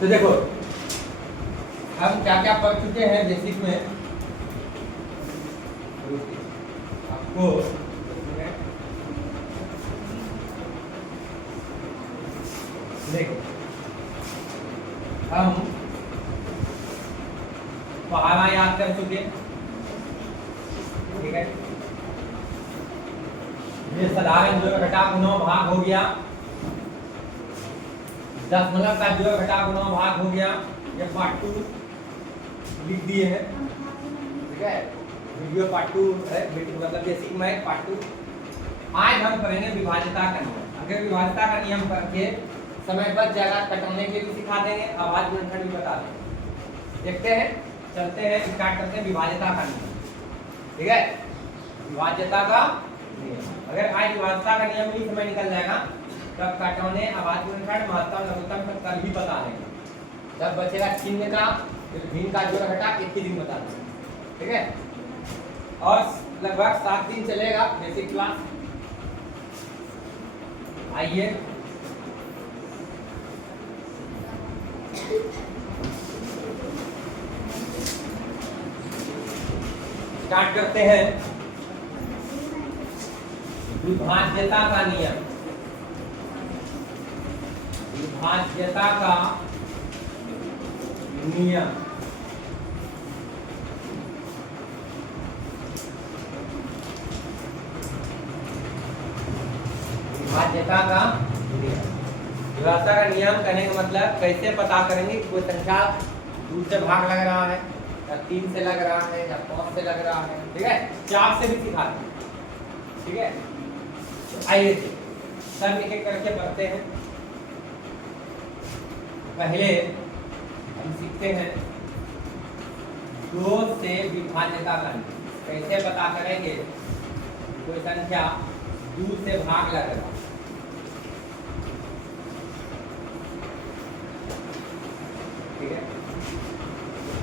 तो देखो हम क्या क्या पढ़ चुके हैं बेसिक में आपको। देखो हम पहाड़ा याद कर चुके, ठीक है। ये साधारण जो घटा गुना भाग हो गया, दशमलव का जो घटा गुना भाग हो गया, ये पार्ट 2 लिख दिए हैं, ठीक है। वीडियो पार्ट 2 है, मतलब बेसिक में पार्ट 2। आज हम करेंगे विभाज्यता का नियम। अगर विभाज्यता का नियम करके समय बच जाएगा, कटौने के भी सिखा देंगे, आवाज गुणनखंड भी बता देंगे। देखते हैं, चलते हैं, स्टार्ट करते हैं विभाज्यता का नियम, ठीक है। विभाज्यता का नियम, अगर आज विभाज्यता का नियम ही समय निकल जाएगा तब कटौने, आवाज गुणनखंड, महत्तम, लघुत्तम सब कल ही बता देंगे। तब बचेगा चिन्ह का, फिर भिन्न का जोड़ घटा एक ही दिन बता देंगे, ठीक है। और लगभग 7 दिन चलेगा बेसिक क्लास। आइए स्टार्ट करते हैं विभाज्यता का नियम। विभाज्यता का नियम, विभाज्यता का नियम। विभाज्यता का नियम कहने का मतलब कैसे पता करेंगे कि कोई संख्या 2 से भाग लग रहा है या 3 से लग रहा है या 5 से लग रहा है, ठीक है। 4 से भी सिखाते हैं, ठीक है। तो आइए सब एक एक करके पढ़ते हैं। पहले हम सीखते हैं 2 से विभाज्यता का नियम। कैसे पता करेंगे कोई संख्या 2 से भाग लग रहा है, ठीक है।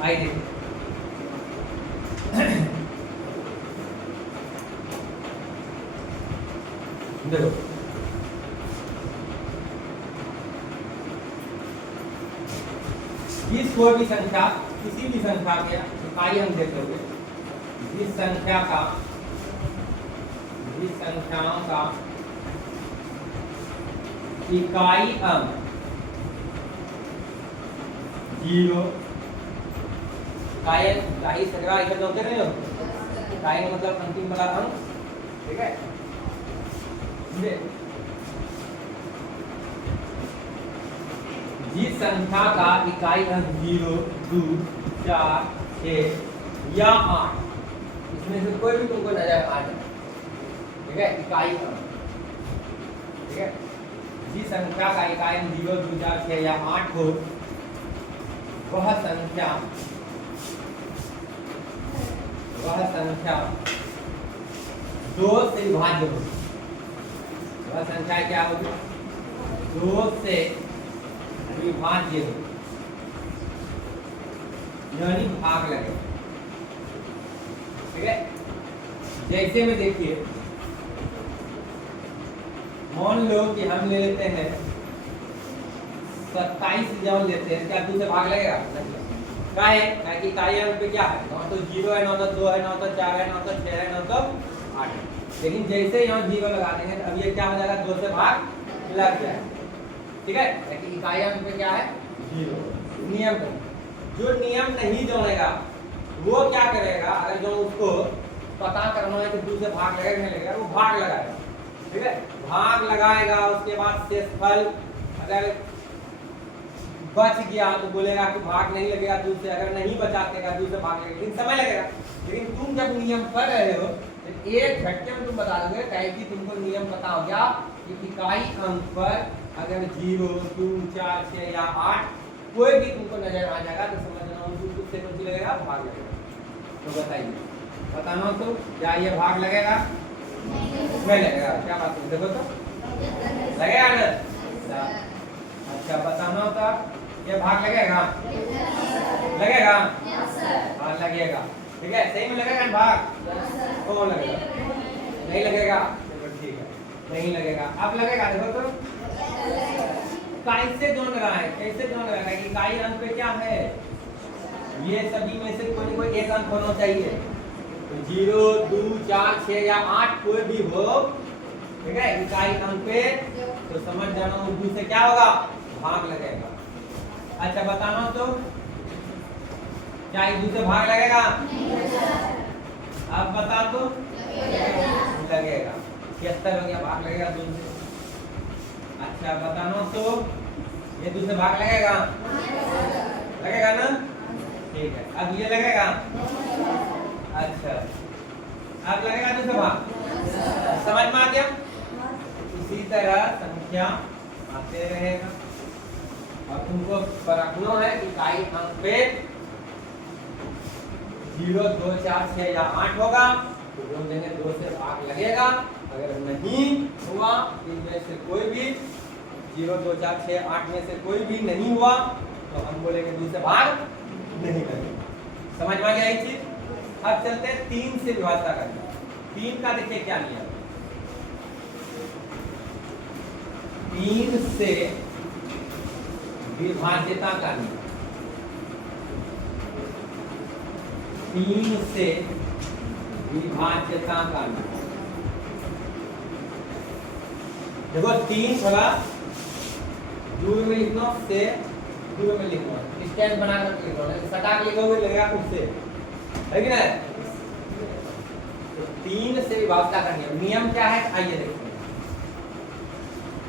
आइए देखो जिस कोई भी संख्या, किसी भी संख्या के इकाई हम देते हुए जिस संख्याओं का इकाई अंक 0, इकाई संख्या इकट्ठे होते नहीं हो, इकाई का मतलब अंतिम वाला अंक, ठीक है। जिस संख्या का इकाई अंक 0, 2, 4, 6 या 8, इसमें से कोई भी तुमको नजर आ जाए, ठीक है, इकाई अंक, ठीक है। जिस संख्या का इकाई अंक 0, 2, 4, 6 या 8 हो, वह संख्या 2 से विभाज्य होगी। वह संख्या क्या होगी? 2 से विभाज्य होगी, यानी भाग लगेगा, ठीक है। जैसे में देखिए, मान लो कि हम ले लेते हैं 27 जब लेते हैं, क्या 2 से भाग लगेगा? क्या है कि इकाई अंक पे क्या है? न तो 0 है, न तो 2 है, न तो 4 है, न तो 6 है, न तो 8 है। लेकिन जैसे यहाँ 0 लगा देंगे अब ये क्या हो जाएगा? 2 से भाग लग जाएगा, ठीक है। कि इकाई अंक पे क्या है? 0। नियम जो नियम नहीं जोड़ेगा वो क्या करेगा? अगर जो उसको पता करना है कि 2 से भाग लगेगा नहीं लगेगा, वो भाग लगाएगा, ठीक है। भाग लगाएगा, उसके बाद शेषफल अगर बच गया तो बोलेगा कि भाग नहीं लगेगा 2 से, अगर नहीं बचातेगा 2 से भाग लगेगा, लेकिन समय लगेगा। लेकिन तुम जब नियम पढ़ रहे हो तो एक झटके में तुम बता दोगे, कहे कि तुमको नियम पता हो गया कि इकाई अंक पर अगर 0, 2, 4, 6 या 8 कोई भी तुमको नजर आ जाएगा तो समझना 2 से कौन सी लगेगा? भाग लगेगा। तो बताइए, बताना तो क्या ये भाग लगेगा? नहीं लगेगा। क्या बात है? देखो तो लगेगा ना? अच्छा बताना तो ये भाग लगेगा? लगेगा? हाँ लगेगा, ठीक है। सही में लगेगा भाग? कौन लगेगा? नहीं लगेगा, ठीक है, नहीं लगेगा। अब लगेगा, देखो तो इकाई से जोड़ रहा है, कैसे जोड़ रहा है कि इकाई अंक पे क्या है, ये सभी में से कोई ना कोई एक अंक होना चाहिए, 0 2 4 6 या 8 कोई भी हो, ठीक है, इकाई अंक पे तो समझ जाना उर्दू से क्या होगा, भाग लगेगा। अच्छा बताना तो क्या उर्दू से भाग लगेगा, अब बता तो लगेगा, 76 हो गया, भाग लगेगा 2 से। अच्छा बताना तो ये 2 से भाग लगेगा, लगेगा ना, ठीक है। अब ये लगेगा, अच्छा अब लगेगा 2 से भाग, समझ में आ गया। इसी तरह संख्या आते रहेगा और तुमको परखना है कि इकाई अंक पे 0 2 4 6 या 8 होगा तो बोल देंगे 2 से भाग लगेगा, अगर नहीं हुआ इनमें से कोई भी 0 2 4 6 8 में से कोई भी नहीं हुआ तो हम बोलेंगे 2 से भाग नहीं लगेगा। समझ में आ गया ये चीज। अब चलते हैं 3 से विभाज्यता करना। 3 का देखिए क्या नियम, 3 से विभाज्यता का नियम, 3 से विभाज्यता का नियम। देखो 3 थोड़ा दूर में लिखना, से दूर में लिखना, स्टैंड बना कर लिखना, सटा के लिखोगे लगेगा उससे, है कि नहीं। तो 3 से विभाज्यता का नियम, नियम क्या है आइए देखते हैं।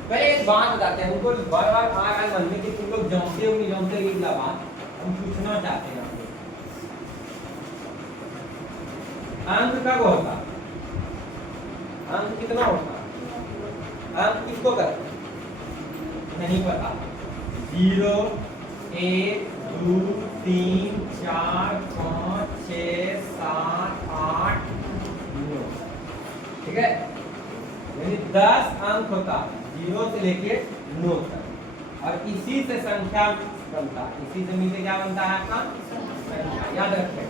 पहले एक बात बताते हैं, उनको बार बार आ रहा है मन में कि तुम लोग जानते हो नहीं जानते, एक बात हम पूछना चाहते हैं आपको। अंक कब होता, अंक कितना होता, अंक किसको करते नहीं पता, 0 1 2 3 4 5 6 7 8 9, ठीक है, यानी 10 अंक होता 0 से लेके 9 तक, और इसी से संख्या बनता है, इसी से मिलके क्या बनता है आपका संख्या, याद रखें,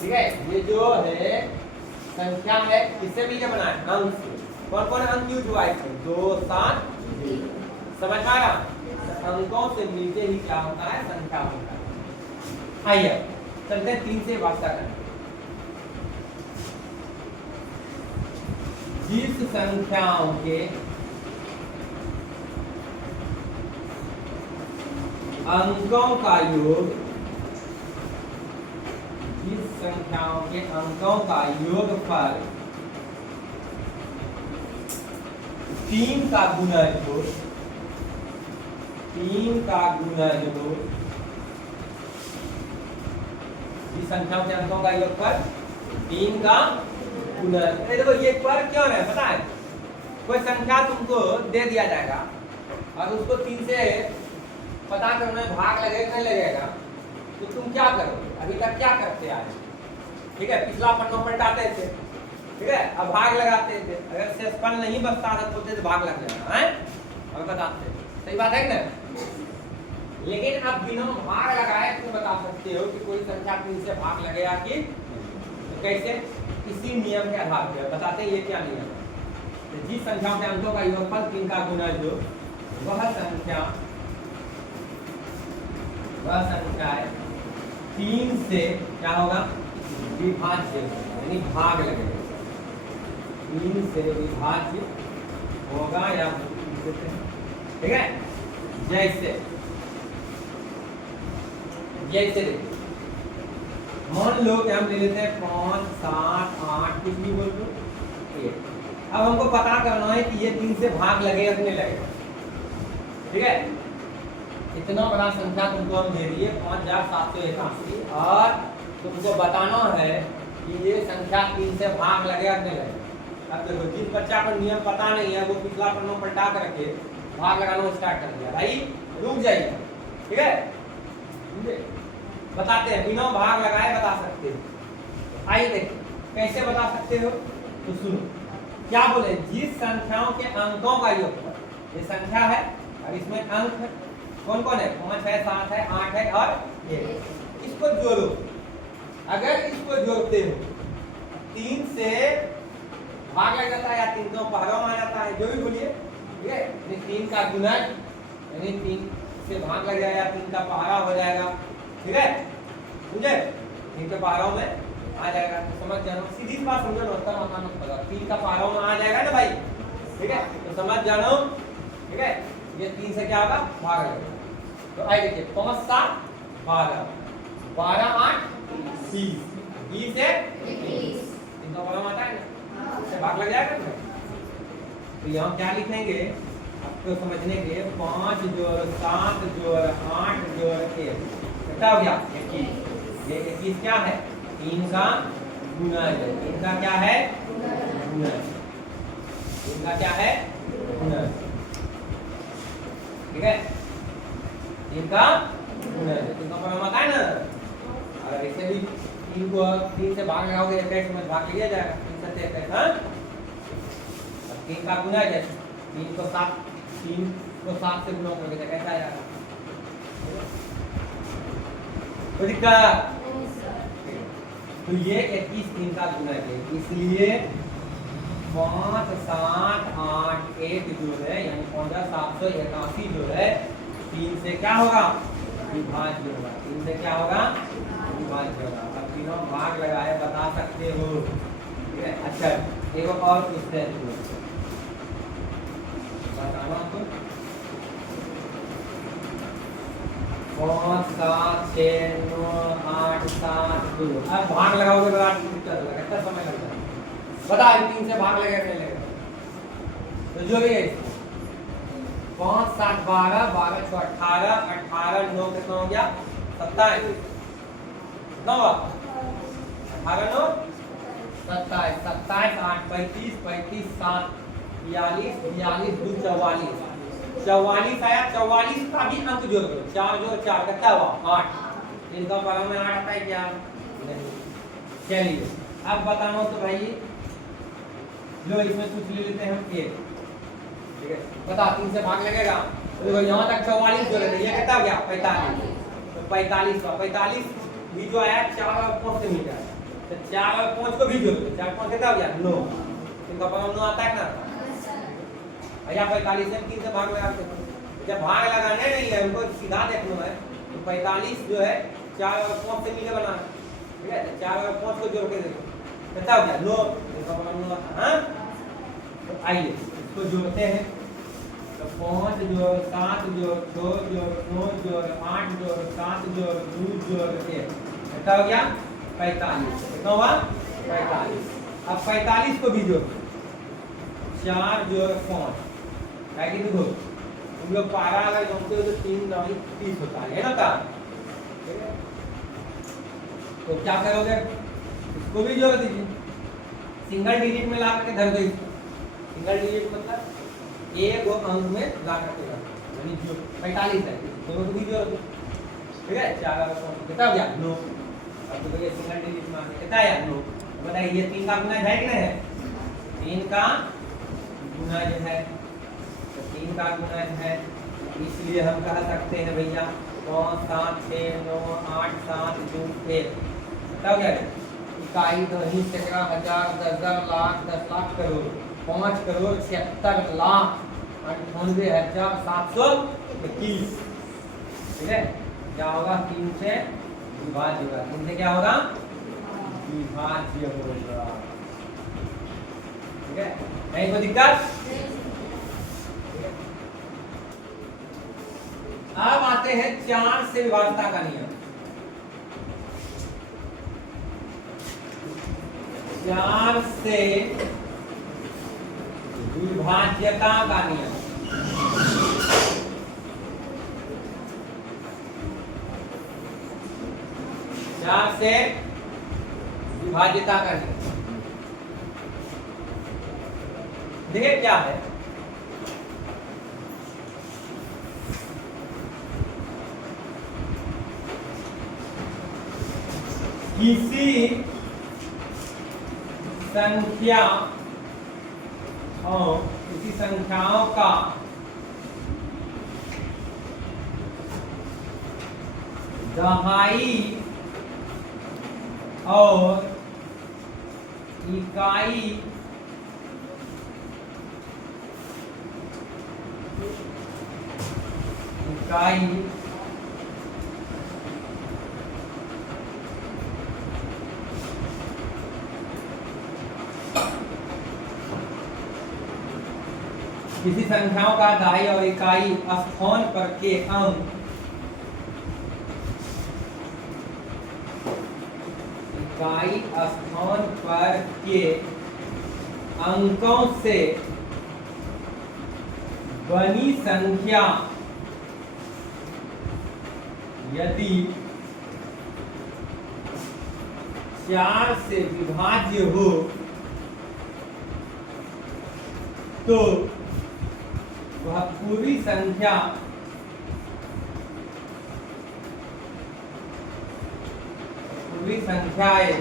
ठीक है। ये जो है संख्या है किससे मिलके बना है, अंक से। कौन कौन अंक यूज हुआ है, 2 7 0, समझ में आया। अंकों से मिलके ही क्या होता है, संख्या होता है। आइए चलते हैं 3 से वास्ता करना। जिस संख्याओं के अंकों का योग, जिस संख्याओं के अंकों का योगफल 3 का गुणज हो, 3 का गुणज हो, जिस संख्याओं के अंकों का योगफल 3 का गुणज। देखो ये पर क्यों है पता है, कोई संख्या तुमको दे दिया जाएगा और उसको 3 से पता करना है भाग लगेगा नहीं लगेगा, तो तुम क्या करोगे, अभी तक क्या करते आए, ठीक है, पिछला पन्ना पलटाते थे, ठीक है, अब भाग लगाते थे, अगर शेषफल नहीं बचता था तो भाग लग जाना है, अब बताते, सही बात है ना। लेकिन अब बिना भाग लगाए तुम बता सकते हो कि कोई संख्या 3 से भाग लगेगा कि तो कैसे, इसी नियम के आधार पर बताते हैं। ये क्या नियम है, तो जिस संख्याओं के अंकों का योगफल 3 का गुणज हो, वह संख्या 3 से क्या होगा, विभाज्य, यानी भाग लगेगा, 3 से विभाज्य होगा या ठीक है। जैसे जैसे मान लो कि हम ले लेते हैं 5 7 8 कुछ भी बोल दो, अब हमको पता करना है कि ये 3 से भाग लगेगा कि नहीं लगेगा, ठीक है। इतना बड़ा संख्या तुमको हम दे दिए 5781, और तुमको बताना है कि ये संख्या 3 से भाग लगेगा कि नहीं लगेगा। अब देखो जिस बच्चा को नियम पता नहीं है वो पिछला पन्ना पलटा करके भाग लगाना स्टार्ट कर दिया, भाई रुक जाइए, ठीक है, बताते हैं, बिना भाग लगाए बता सकते हो। आइए देखिए कैसे बता सकते हो, तो सुनो क्या बोले, जिस संख्याओं के अंकों का योगफल, ये संख्या है और इसमें अंक कौन कौन है, 5 है 7 है 8 है और 1, इसको जोड़ो। अगर इसको जोड़ते हो 3 से भाग लग जाता है या 3 को पहला मान जाता है, जो भी बोलिए, ठीक है, 3 का गुणज यानी 3 से भाग लग जाएगा, 3 का पहाड़ा हो जाएगा, ठीक है, समझे? 3 के पहाड़ों में आ जाएगा, तो समझ जानो, सीधी बात समझो, नोटता माना मत करो, 3 का पहाड़ों में आ जाएगा ना भाई, ठीक है, तो समझ जानो, ठीक है, ये 3 से क्या होगा, भाग लगेगा, तो आई देखिए 5 7 12, 12 8 20, 20 से 21, इनका बड़ा माता है ना, से भाग लग जाएगा ना। तो यहाँ क्या लिखेंगे आपको समझने के, 5 जोड़ 7 जोड़ 8 जोड़ 1 कितना हो गया 21। ये 21 क्या है, 3 का गुणज, इनका क्या है गुणज, इनका क्या है गुणज, ठीक है, इनका गुणज, इनका प्रमाण आता है ना। और ऐसे भी 3 को 3 से भाग लगाओगे 21 में भाग लिया जाएगा, 3 से 21, हाँ 3 का गुणज है, 3 को 7 से गुणा करोगे तो कैसा आएगा, कोई दिक्कत? तो ये 21 3 का गुणज है, इसलिए 5 7 8 1 जो है यानी 5781 जो है 3 से क्या होगा विभाज्य होगा, 3 से क्या होगा विभाज्य होगा। अब तीनों भाग लगाए बता सकते हो, ठीक है। अच्छा एक और पूछते हैं, बताना आपको 5 7 6 9 8 7 2, अब भाग लगाओगे बड़ा कितना समय लगता है, बता 3 से भाग लगेगा नहीं लगेगा, तो जो भी है 5 7 12 12 6 18 18 9 कितना हो गया 27, कितना हुआ 18 9 27, 27 8 35 35 7 42 42 2 44, 44 आया, 44 का भी अंक जोड़ दो, 4 जोड़ 4 कितना हुआ 8, इनका पारा में 8 आता है क्या नहीं। चलिए अब बताओ तो भाई लो इसमें कुछ ले लेते हैं हम 1, ठीक है, बता 3 से भाग लगेगा, तो यहाँ तक 44 जोड़े थे, ये कितना हो गया 45, तो 45 का 45 भी जो आया 4 और 5 से मिल जाएगा, तो 4 और 5 को भी जोड़ दो, 4 5 कितना हो गया 9, इनका पारा 9 आता है ना, भैया 45 से 3 से भाग लगा दो, जब भाग लगाने नहीं है उनको सीधा देखना है, तो 45 जो है 4 और 5 से मिलकर बना, ठीक है, 4 और 5 को जोड़ के देखो कितना हो गया 9, इनका पारा 9 आता है, तो आइए इसको जोड़ते हैं, तो 5 जोड़ 7 जोड़ 2 जोड़ 9 जोड़ 8 जोड़ 7 जोड़ 2 जोड़ 1 कितना हो गया 45, कितना हुआ 45। अब 45 को भी जोड़ 4 जोड़ 5 क्या कि देखो तुम लोग पारा अगर जोड़ते हो तो 3 9 30 होता है ना का, तो क्या करोगे इसको भी जोड़ दीजिए, सिंगल डिजिट में ला करके धर दो इसको, सिंगल डिजिट मतलब एक वो अंक में ला करके रख, यानी जो 45 है दोनों को भी जोड़ दो, ठीक है, 4 और 5 कितना हो गया 9, अब तो ये सिंगल डिजिट में कितना आया 9, बताइए ये 3 का गुणज है कि नहीं है, 3 का गुणज है, तो 3 का गुणज है, इसलिए हम कह सकते हैं भैया 5 7 6 9 8 7 2 1 कितना हो गया, इकाई दही सैकड़ा हजार 10,000 लाख 10 लाख करोड़ 5 करोड़ 76 लाख 98,721, ठीक है, क्या होगा 3 से विभाज्य होगा, 3 से क्या होगा विभाज्य होगा, ठीक है, नहीं कोई दिक्कत। अब आते हैं 4 से विभाज्यता का नियम, 4 से विभाज्यता का नियम, चार से विभाज्यता का नियम देखिए क्या है, किसी संख्या और किसी संख्याओं का दहाई और इकाई इकाई किसी संख्याओं का दाई और इकाई स्थान पर के अंक इकाई स्थान पर के अंकों से बनी संख्या यदि 4 से विभाज्य हो तो वह पूरी संख्या संख्याएं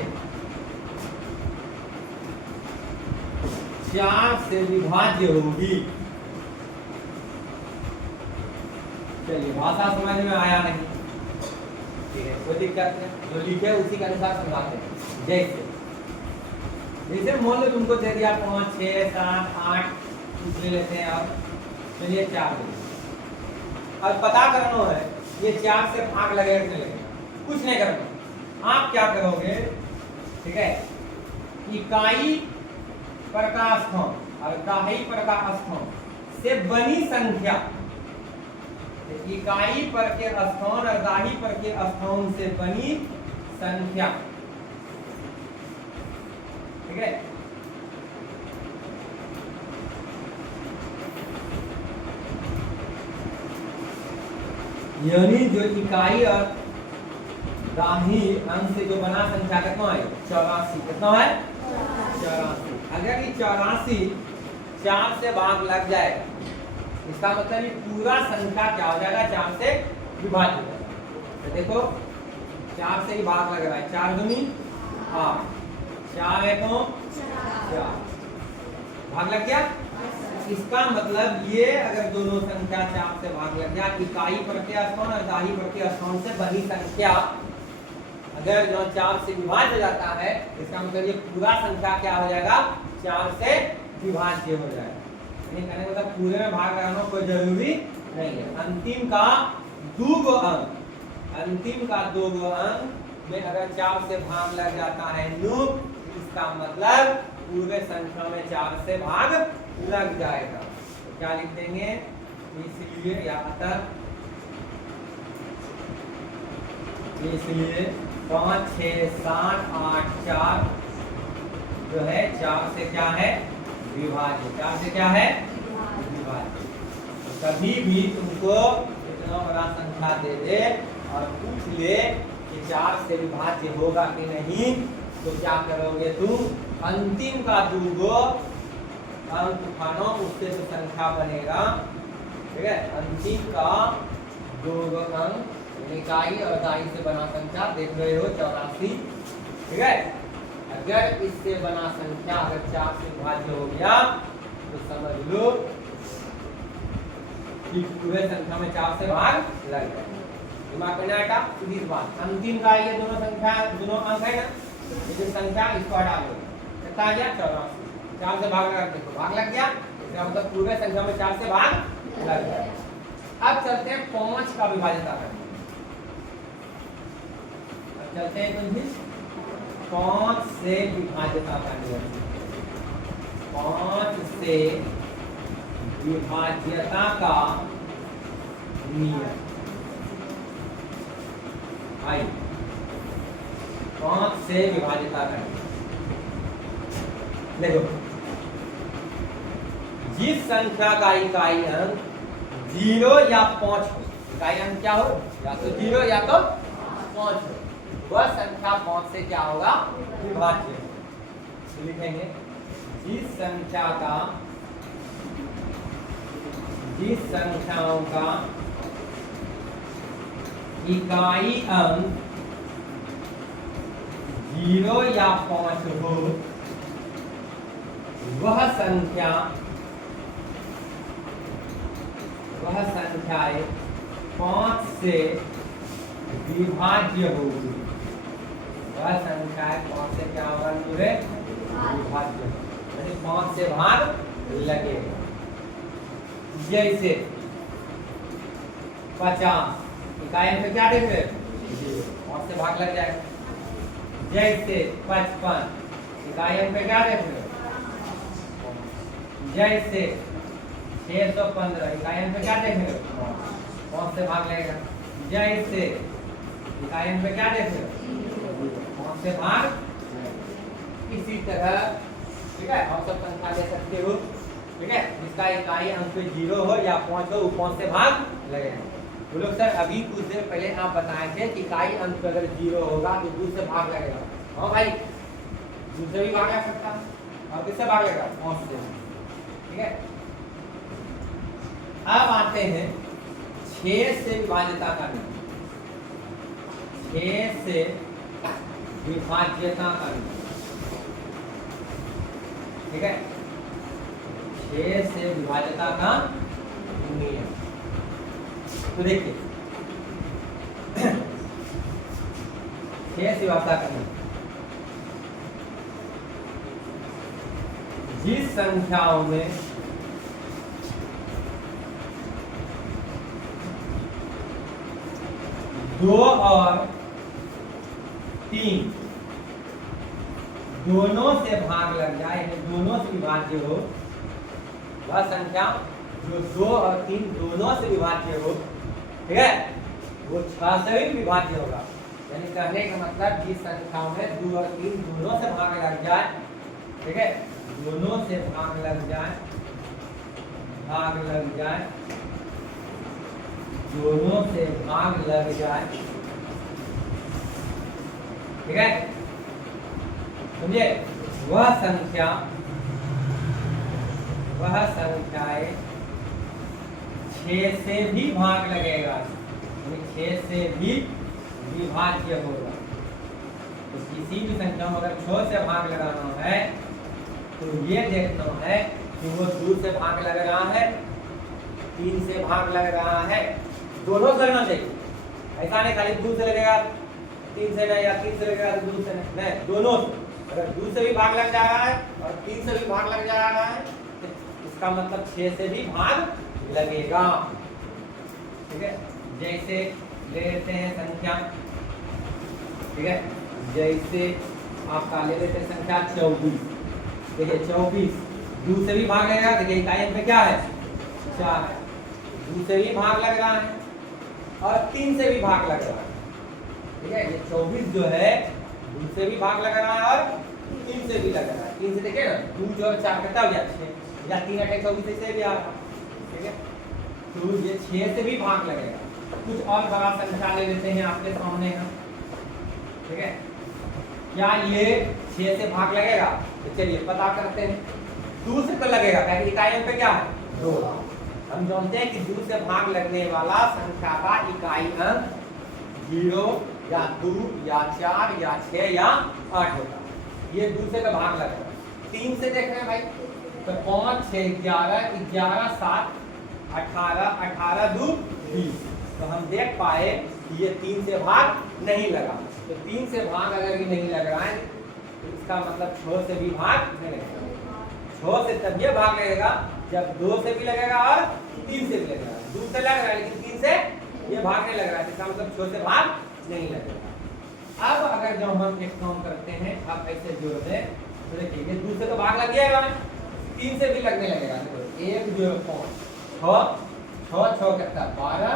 4 से विभाज्य होगी। चलिए, भाषा समझ में आया नहीं? ठीक है, कोई दिक्कत नहीं, जो लिखे उसी के अनुसार समझाते हैं। जैसे मान लो तुमको दे दिया 5, 6, 7, 8 कुछ ले लेते हैं। अब चलिए 4 ले, अब पता करना है ये 4 से भाग लगेगा कि नहीं लगेगा। कुछ नहीं करना, आप क्या करोगे, ठीक है, इकाई पर का स्थान और दाही पर का स्थान से बनी संख्या, इकाई पर के स्थान और दाही पर के स्थान से बनी संख्या, ठीक है। यानी जो इकाई और दाही अंक से जो बना संख्या कितना है? 84। कितना है? 84। अगर ये 84 4 से भाग लग जाएगा, इसका मतलब ये पूरा संख्या क्या हो जाएगा? 4 से विभाजित हो जाएगा। तो देखो 4 से ही भाग लग रहा है, 4 दूनी 8, 4 है तो 4 भाग लग गया। इसका मतलब ये अगर दोनों संख्या 4 से भाग लग गया, इकाई पर के स्थान और दाही पर के स्थान से बनी संख्या अगर जो 4 से विभाज्य हो जाता है, इसका मतलब ये पूरा संख्या क्या हो जाएगा? 4 से विभाज्य हो जाएगा। कहने का मतलब पूरे में भाग लगाना कोई जरूरी नहीं है। अंतिम का 2 अंक, अंतिम का 2 अंक में अगर 4 से भाग लग जाता है लूप, इसका मतलब पूरे संख्या में 4 से भाग लग जाएगा। तो क्या लिख देंगे? इसलिए या अतः, इसलिए 5, 6, 7, 8, 4 जो है 4 से क्या है? विभाज्य। 4 से क्या है? विभाज्य। तो कभी भी तुमको इतना बड़ा संख्या दे दे और पूछ ले कि 4 से विभाज्य होगा कि नहीं, तो क्या करोगे तुम? अंतिम का 2 अंक उठाना, उससे जो संख्या बनेगा, ठीक है, अंतिम का 2 अंक इकाई और दाई से बना संख्या देख रहे हो 84, ठीक है। अगर इससे बना संख्या अगर 4 से विभाज्य हो गया तो समझ लो कि पूरे संख्या में 4 से भाग लग गया। दिमाग में आएगा सीधी बात। अंतिम का ये दोनों संख्या, दोनों अंक है ना, ये जो संख्या इसको हटा लो, कितना आ गया? 84। 4 से भाग लगा, देखो भाग लग गया, इसका मतलब पूरे संख्या में 4 से भाग लग गया। अब चलते हैं 5 का विभाजित करने। चलते हैं कुछ 5 से विभाज्यता करने। 5 से विभाज्यता का नियम। आई 5 से विभाज्यता करने। देखो, जिस संख्या का इकाई अंक 0 या 5 हो, इकाई अंक क्या हो? या तो 0 या तो 5 हो, वह संख्या 5 से क्या होगा? विभाज्य। तो लिखेंगे जिस संख्याओं का इकाई अंक 0 या 5 हो, वह संख्याएं 5 से विभाज्य होगी। वह संख्याएं 5 से क्या होगा? पूरे विभाज्य, यानी 5 से भाग लगेगा। जैसे 50 इकाई अंक पे क्या देख रहे हो और से भाग लग जाएगा। जैसे 55 इकाई अंक पे क्या देख रहे हो, जैसे 615 इकाई अंक पे क्या देख रहे हो कौन से भाग लगेगा। जैसे इकाई अंक पे क्या देख रहे हो कौन से भाग। इसी तरह ठीक है आप सब संख्या ले सकते हो ठीक है जिसका इकाई अंक पे 0 हो या 5 हो कौन से भाग लगेगा। तो लोग सर अभी कुछ देर पहले आप बताए थे कि इकाई अंक पे अगर 0 होगा तो 2 से भाग लगेगा। हाँ भाई 2 से भी भाग लग सकता और किससे भाग लगेगा 5 से ठीक है। अब आते हैं 6 से विभाज्यता करना। 6 से विभाज्यता करना ठीक है। 6 से विभाज्यता का नियम तो देखिए 6 से विभाज्यता करना जिस संख्याओं में दो और 3 दोनों से भाग लग जाए दोनों से विभाज्य हो वह संख्या जो 2 और 3 दोनों से विभाज्य हो ठीक है वो 6 से भी विभाज्य होगा। यानी कहने का मतलब जिस संख्याओं में 2 और 3 दोनों से भाग लग जाए ठीक है दोनों से भाग लग जाए दोनों से भाग लग जाए ठीक है समझे वह संख्याएं 6 से भी भाग लगेगा 6 से भी विभाज्य होगा। तो किसी भी संख्या में अगर 6 से भाग लगाना है तो ये देखना है कि वो 2 से भाग लग रहा है 3 से भाग लग रहा है दोनों करना चाहिए। ऐसा नहीं खाली 2 से लगेगा 3 से नहीं या 3 से लगेगा 2 से नहीं दोनों से। अगर 2 से भी भाग लग जा रहा है और 3 से भी भाग लग जा रहा है तो इसका मतलब 6 से भी भाग लगेगा ठीक है। जैसे ले लेते हैं संख्या ठीक है जैसे आपका ले लेते हैं संख्या 24 देखिए 24 2 से भी भाग लगेगा। देखिए इकाई अंक पे क्या है 4 है 2 से भी भाग लग रहा है और 3 से भी भाग लग रहा है ठीक है। ये 24 जो है 2 से भी भाग लग रहा है और 3 से भी लग रहा है। 3 से देखिए ना 2 जो 4 कितना हो गया 6 या 3 8 24 से भी आ रहा ठीक है। तो ये 6 से भी भाग लगेगा। कुछ और बड़ा संख्या ले लेते हैं आपके सामने हम ठीक है। क्या ये 6 से भाग लगेगा तो चलिए पता करते हैं। 2 से तो लगेगा क्योंकि इकाई अंक पे क्या है 2। हम जानते हैं कि 2 से भाग लगने वाला संख्या का इकाई अंक 0 या 2 या 4 या 6 या 8 होगा। ये 2 से का भाग लगेगा। 3 से देख रहे हैं भाई तो 5 6 11 11 7 18 18 2 20 तो हम देख पाए कि ये 3 से भाग नहीं लगा। तो 3 से भाग अगर ये नहीं लग रहा है तो इसका मतलब 6 से भी भाग नहीं लगेगा। 6 से तब ये भाग लगेगा जब 2 से भी लगेगा और 3 से भी लगेगा। 2 से लग रहा है लेकिन 3 से ये भाग नहीं लग रहा है इसका मतलब 6 से भाग नहीं लगेगा। अब अगर जब हम एक काम करते हैं आप ऐसे जोड़ दें तो देखिए ये 2 से तो भाग लग जाएगा 3 से भी लगने लगेगा। देखो 1 0 5 6 6 कितना 12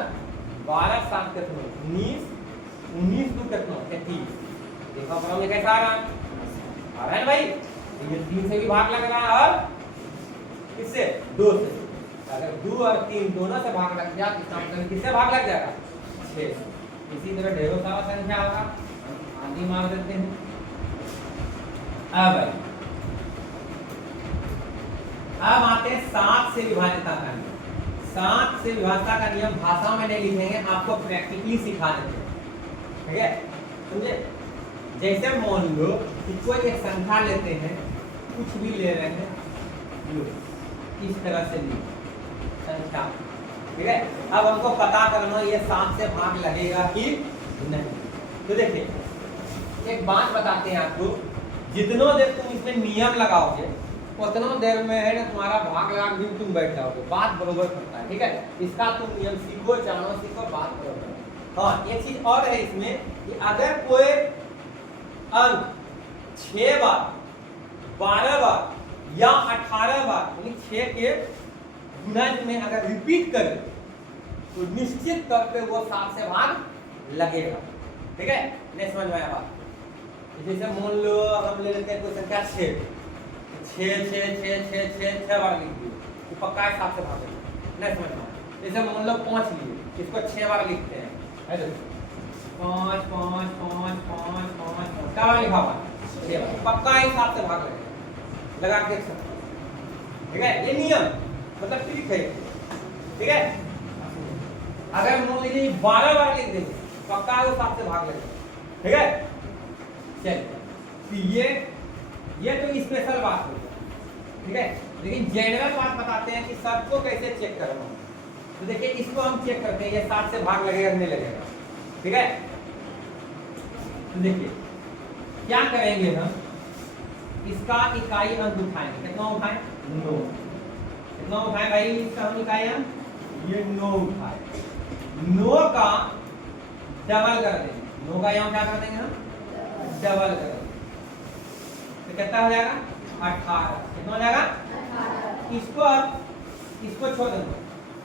12 7 कितना 19 19 2 कितना 33 देखो अपना में कैसा आ रहा है भाई। ये 3 से भी भाग लग रहा है और किससे 2 से। अगर 2 और 3 दोनों से भाग लग जाए तो इसका मतलब किससे भाग लग जाएगा 6। इसी तरह ढेरों सारा संख्या होगा आदि मार देते हैं। अब आते हैं 7 से विभाज्यता का नियम। 7 से विभाज्यता का नियम भाषा में नहीं लिखेंगे आपको प्रैक्टिकली सिखा देते हैं ठीक है समझे। जैसे मान लो कि कोई एक संख्या लेते हैं कुछ भी ले रहे हैं लो इस तरह से ली संख्या ठीक है। अब हमको पता करना ये 7 से भाग लगेगा कि नहीं। तो देखिए एक बात बताते हैं आपको जितना देर तुम इसमें नियम लगाओगे उतना देर में है ना तुम्हारा भाग लगा के तुम बैठ जाओगे बात बरोबर करता है ठीक है, इसका तुम नियम सीखो, जानो, सीखो, बात करो। हाँ, एक चीज और है इसमें कि अगर कोई अंक 6 बार, 12 बार या 18 बार यानी 6 के गुणज में अगर रिपीट करे तो निश्चित तौर पे वो 7 से भाग लगेगा। ठीक है, नहीं समझ में आया बात? जैसे मान लो हम ले लेते हैं कोई संख्या 6 बार लिख दिए तो पक्का है 7 से भागेगा, नहीं समझ में आया? जैसे मान लो 5 लिए, इसको 6 बार लिखते हैं, है तो 5 5 5 5 5 क्या बार लिखा हुआ है? पक्का ही 7 से भाग लगेगा, लगा के देख सकते हैं। ठीक है, ये नियम मतलब ट्रिक है। ठीक है, अगर मान लीजिए 12 बार लिख देंगे पक्का है वो 7 से भाग लगेगा। ठीक है, चलिए तो ये तो स्पेशल बात हो गई। ठीक है, लेकिन जनरल बात बताते हैं कि सबको कैसे चेक करना। तो देखिए इसको हम चेक करते हैं, ये 7 से भाग लगेगा नहीं लगेगा। ठीक है, तो देखिए क्या करेंगे हम, इसका इकाई अंक उठाएंगे। कितना उठाएं? 9। कितना उठाएं भाई इसका हम इकाई अंक? ये 9 उठाए। 9 का डबल कर देंगे। 9 का यहाँ क्या कर देंगे हम? डबल कर देंगे तो कितना हो जाएगा? 18। कितना हो जाएगा? 18। इसको छोड़ देंगे,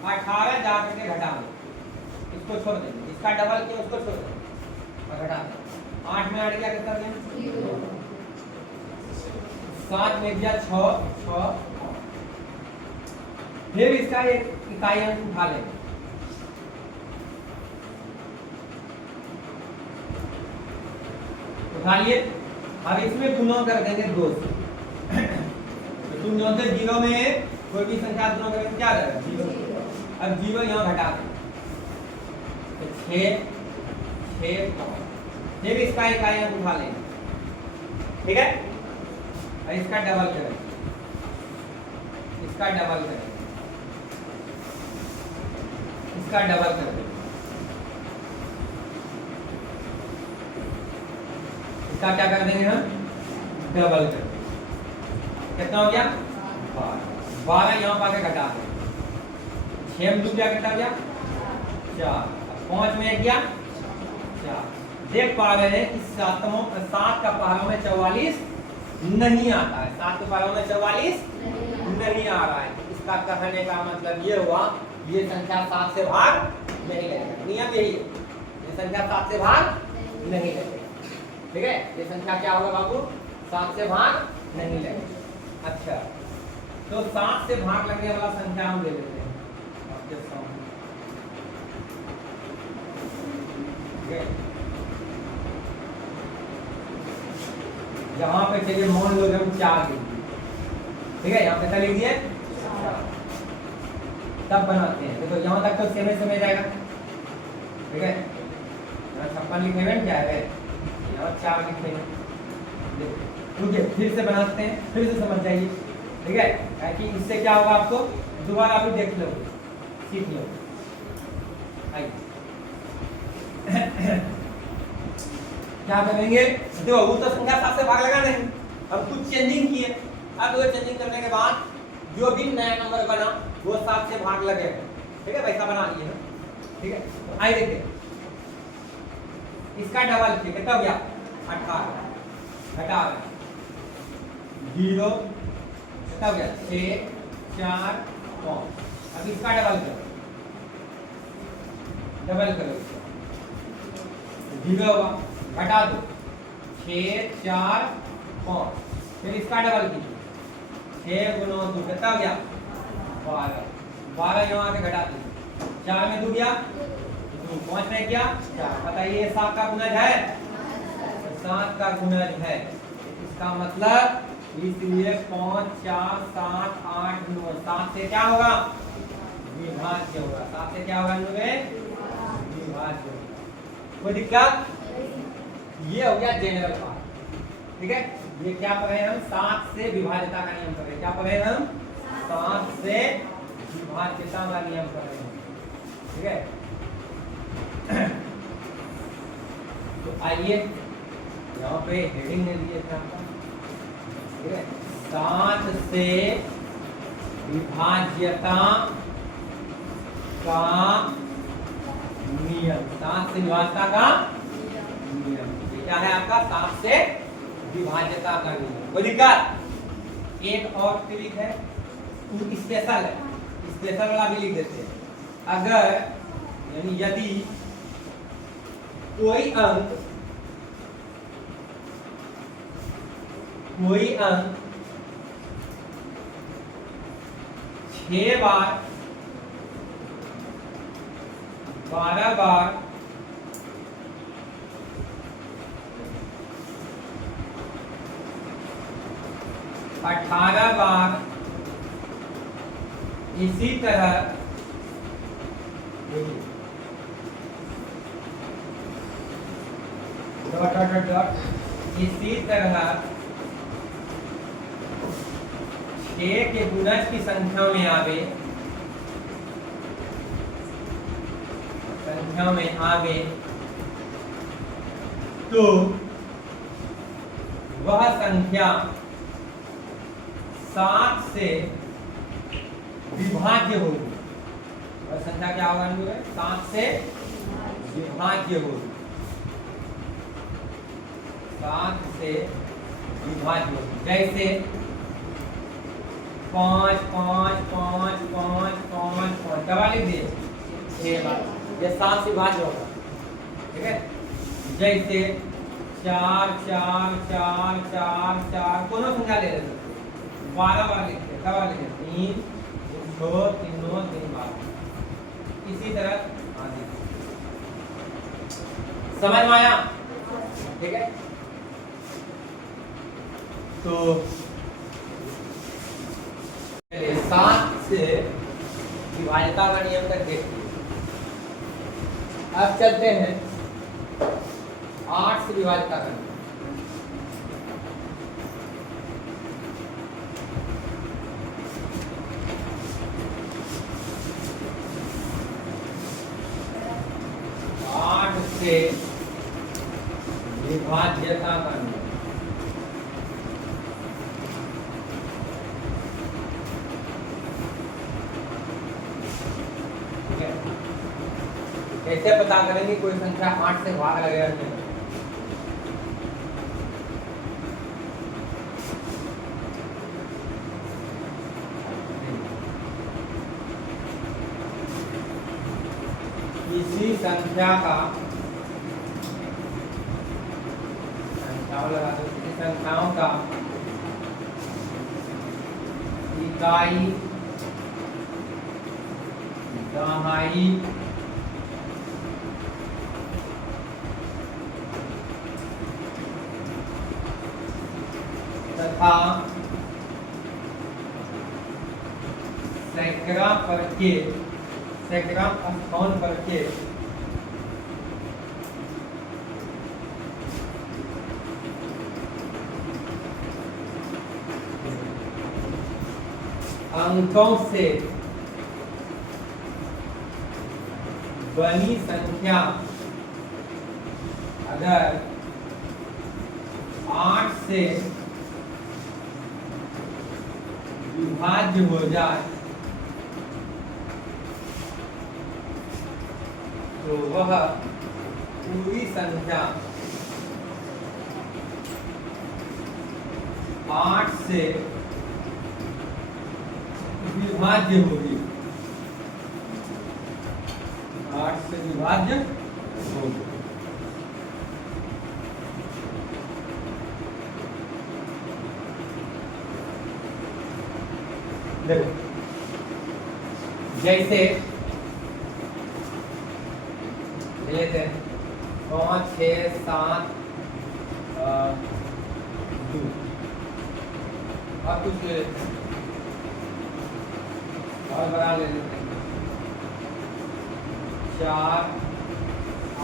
18 जा करके घटा दो, इसको छोड़ देंगे, इसका डबल किया उसको छोड़ देंगे और घटा देंगे। 8 में 8 क्या कितना देंगे? 7 में दिया 6। फिर इसका एक इकाई अंक उठा लेंगे। उठा लिए, अब इसमें गुणा कर देंगे 2 से। तो तुम जानते 0 में कोई भी संख्या गुणा करेंगे क्या रहेगा? 0। अब 0 यहाँ घटा दें तो 6 फिर इसका इकाई अंक उठा लेंगे। ठीक है, और इसका डबल करेंगे, इसका डबल करेंगे, इसका डबल करेंगे, इसका क्या कर देंगे हम? डबल कर देंगे। कितना हो गया? 12 यहाँ पाके घटा दें, 6 में 2 क्या घटा गया? 4। 5 में 1 गया 4। देख पा रहे हैं कि 7 का पहाड़ों में 44 नहीं आता है, 7 के पहाड़ों में 44 नहीं आ रहा है। इसका कहने का मतलब ये हुआ ये संख्या 7 से भाग नहीं लगेगा। नियम यही है, ये संख्या 7 से भाग नहीं लगेगा। ठीक है, ये संख्या क्या होगा बाबू? 7 से भाग नहीं लगेगा। अच्छा, तो 7 से भाग लगने वाला संख्या हम ले लेते हैं। ठीक है, यहाँ पे चलिए मान लो हम 4 लिख दिए। ठीक है, यहाँ पे क्या लिख दिए? 4। तब बनाते हैं तो यहाँ तक तो सेम समय जाएगा। ठीक है, 56 लिखने में क्या है? यहाँ 4 लिखते हैं। ठीक है, फिर से बनाते हैं, फिर से समझ जाइए। ठीक है, ताकि इससे क्या होगा आपको दोबारा भी देख लो, सीख लो। आइए क्या करेंगे? देखो वो तो संख्या 7 से भाग लगा नहीं, हम कुछ चेंजिंग किए। अब वो चेंजिंग करने के बाद जो भी नया नंबर बना वो 7 से भाग लगेगा। ठीक है, वैसा बना लिए हम। ठीक है, तो आइए देखते हैं इसका डबल किया, कितना हो गया? 18 घटा 0 कितना हो गया? 6 4 5। अब इसका डबल करो, डबल करो, 0 हुआ, घटा दो 6 4 5। फिर इसका डबल कीजिए, 6 गुना 2 कितना हो गया? 12। 12 यहाँ आके घटा दीजिए, 4 में 2 गया 2, 5 में क्या? 4। बताइए 7 का गुणज है? 7 का गुणज है। इसका मतलब इसलिए 5 4 7 8 9 7 से क्या होगा? विभाज्य होगा। 7 से क्या होगा? विभाज्य होगा। कोई दिक्कत? ये हो गया जनरल पार्ट। ठीक है, ये क्या पढ़े हम? 7 से विभाज्यता का नियम पढ़े। क्या पढ़े हम? 7 से विभाज्यता का नियम पढ़े। ठीक है, तो आइए यहाँ पे हेडिंग दे दिए थे आपका। ठीक है, 7 से विभाज्यता का नियम, 7 से विभाज्यता का नियम। ये क्या है आपका? 7 से विभाज्यता का नियम। कोई दिक्कत? एक और ट्रिक है, स्पेशल है, स्पेशल वाला भी लिख देते हैं। अगर यानी यदि कोई अंक 6 बार, 12 बार, 18 बार इसी तरह इसी तरह 6 के गुणज की संख्या में आवे तो वह संख्या 7 से विभाज्य होगी। वह संख्या क्या होगा? 7 से विभाज्य होगी, 7 से विभाज्य होगी। जैसे 5 5 5 5 5 5 दबा लिख दिए 6 बार, ये 7 से विभाज्य होगा। ठीक है, जैसे 4 4 4 4 4 कोनो संख्या ले लेते 12 बार लिखते, दबा लिखते 3 2 3 9 3 बार, इसी तरह आगे। समझ में आया? ठीक है, तो 7 से विभाज्यता का नियम तक देखिए। अब चलते हैं 8 से विभाज्यता का नियम। से विभाज्यता का नियम। कैसे पता करेंगे कोई संख्या 8 से भाग लगेगा नहीं? किसी संख्या का लगा दो, किसी संख्याओं का इकाई दहाई तथा सैकड़ा स्थान पर के अंकों से बनी संख्या अगर 8 से विभाज्य हो जाए तो वह पूरी संख्या 8 से विभाज्य होगी, 8 से विभाज्य होगी। देखो जैसे लेते हैं 5 6 7 2 और कुछ ले लेते हैं और बड़ा ले लेते हैं 4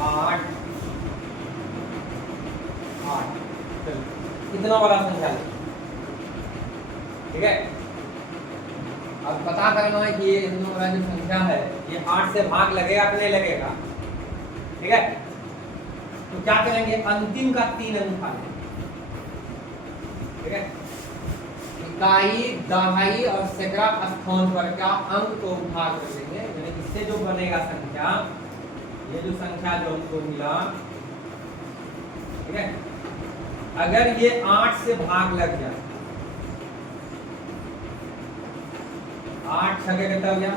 8 8। चलो इतना बड़ा संख्या ले, ठीक है। अब पता करना है कि ये इतना बड़ा जो संख्या है ये 8 से भाग लगेगा कि नहीं लगेगा, ठीक है। तो क्या करेंगे, अंतिम का 3 अंक उठाएंगे, ठीक है। इकाई दहाई और सैकड़ा स्थान पर का अंक को भाग कर देंगे, यानी इससे जो बनेगा संख्या, ये जो संख्या जो हमको मिला, ठीक है, अगर ये 8 से भाग लग जाए, 8 छगे कितना हो गया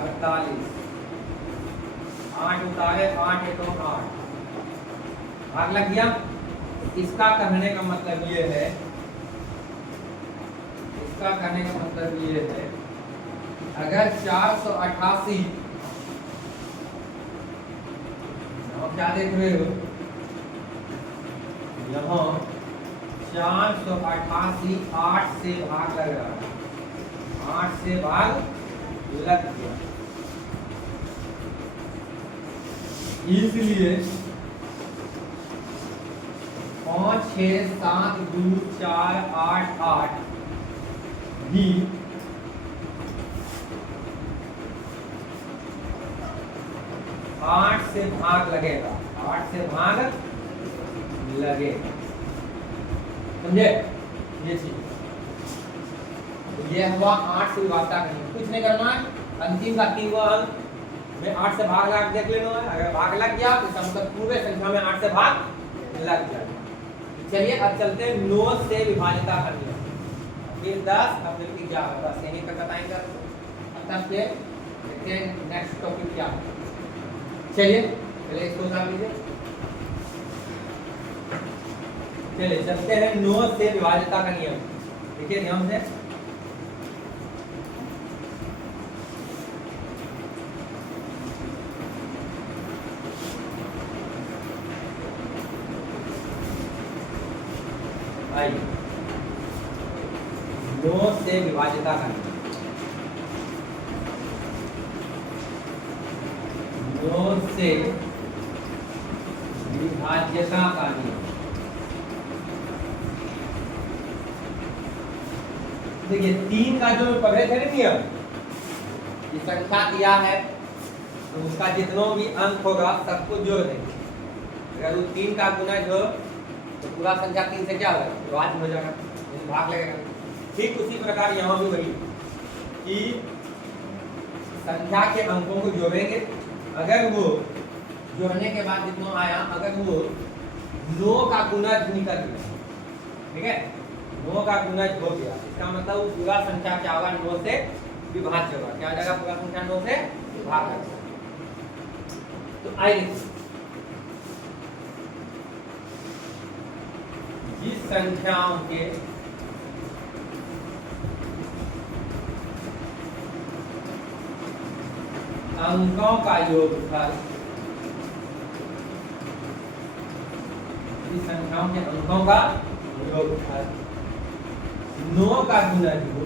48, 8 उतारे 8 है तो 8 भाग लग गया। इसका कहने का मतलब ये है, इसका कहने का मतलब ये है, अगर 488 क्या देख रहे हो यहाँ 488 8 से भाग लग रहा है, 8 से भाग लग गया, इसलिए 5 6 7 2 4 8 8 भी 8 से भाग लगेगा, 8 से भाग लगेगा, समझे ये चीज। ये हुआ 8 से विभाज्यता करनी, कुछ नहीं करना है, अंतिम का 3 अंक में 8 से भाग लगा देख लेना है, अगर भाग लग गया तो इसका मतलब पूरे संख्या में 8 से भाग लग जाएगा। चलिए अब चलते हैं 9 से विभाज्यता करनी है, फिर 10 और फिर 11, बस यहीं तक बताएंगे। अब तक के देखते हैं नेक्स्ट टॉपिक क्या है। चलिए पहले इसको उतार लीजिए। चलिए चलते हैं 9 से विभाज्यता का नियम, देखिए ध्यान से। आइए 9 से विभाज्यता का नियम, 9 से विभाज्यता का नियम। देखिए 3 का जो पढ़े थे ना नियम, ये संख्या दिया है तो उसका जितना भी अंक होगा सबको जोड़ देंगे, अगर वो 3 का गुणज हो तो पूरा संख्या 3 से क्या होगा विभाज्य हो जाएगा, भाग लगेगा। ठीक उसी प्रकार यहाँ भी वही कि संख्या के अंकों को जोड़ेंगे, अगर वो जोड़ने के बाद जितना आया अगर वो 9 का गुणज निकल गया, ठीक है, 9 का गुणज हो गया, इसका मतलब पूरा संख्या क्या होगा 9 से विभाज्य होगा। क्या हो जाएगा पूरा संख्या 9 से विभाज्य होगा। तो आइए जिस संख्याओं के अंकों का योगफल, जिस संख्याओं के अंकों का योगफल 9 का गुणज हो,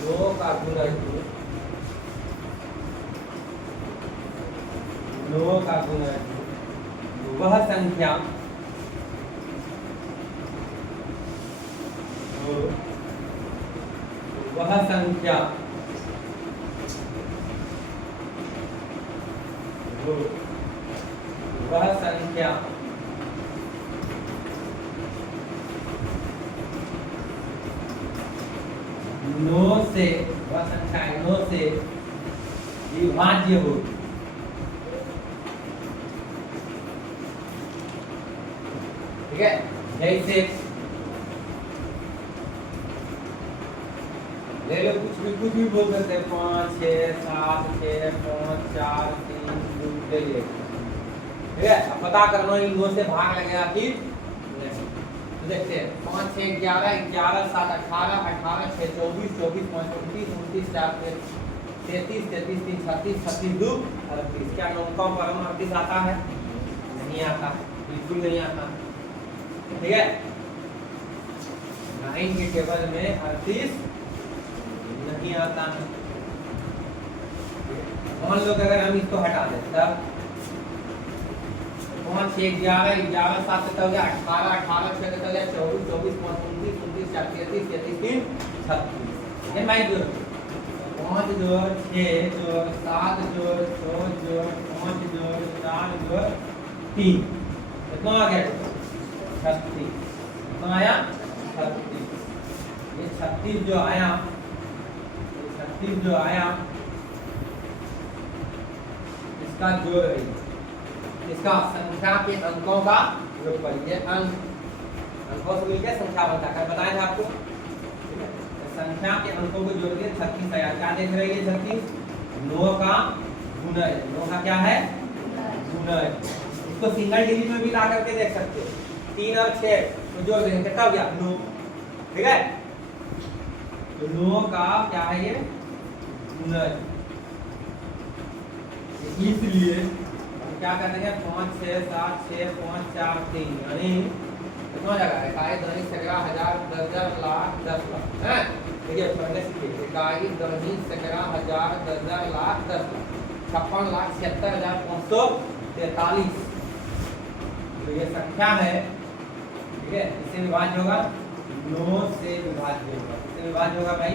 9 का गुणज हो, 9 का गुणज हो, वह संख्या वह संख्या वह संख्या 9 से, वह संख्या 9 से विभाज्य होगी। ठीक है, जैसे ले लो कुछ भी बोल सकते हैं, 5 6 7 6 5 4 3 2 ले लिए, ठीक है। अब पता करना इन 9 से भाग लगेगा फिर नहीं, तो देखते हैं 5 6 11 11 7 18 18 6 24 24 5 29 29 4 33 33 3 36 36 2 38। क्या 9 का परम 38 आता है? नहीं आता, बिल्कुल नहीं आता, ठीक है। 9 के टेबल में 38 नहीं आता है। मान लो अगर हम इसको हटा दें तब 5 6 11 11 7 हो गया 18 18 6 हो गया 24 24 5 29 29 4 33 33 3 36। ये मैं जोड़ 5 जोड़ 6 जोड़ 7 जोड़ 6 जोड़ 5 जोड़ 4 जोड़ 3 कितना आ गया 36। कितना आया 36। ये 36 जो आया 36 जो आया इसका जोड़ है, इसका संख्या के अंकों का योगफल। ये अंकों से मिलकर संख्या बनता है, बताया था आपको। संख्या के अंकों को जोड़ के 36 आया। क्या देख रहे हैं? 36 9 का गुणज, 9 का क्या है? गुणज। इसको सिंगल डिजिट में भी ला करके देख सकते हो। 3 और 6 तो जोड़ देंगे, कितना हो गया? 9। ठीक है, तो 9 का क्या है? ये गुणज। इसलिए हम क्या कर देंगे? 5 6 7 6 5 4 3 यानी कितना जगह है? इकाई दही सैकड़ा हजार दर्जन लाख 10 लाख है। देखिए पहले सीखिए, इकाई दही सैकड़ा हजार दर्जन लाख 10 लाख 56,76,543। तो ये संख्या है, ठीक है। इससे विभाज्य होगा, 9 से विभाज्य होगा। इससे विभाज्य होगा भाई,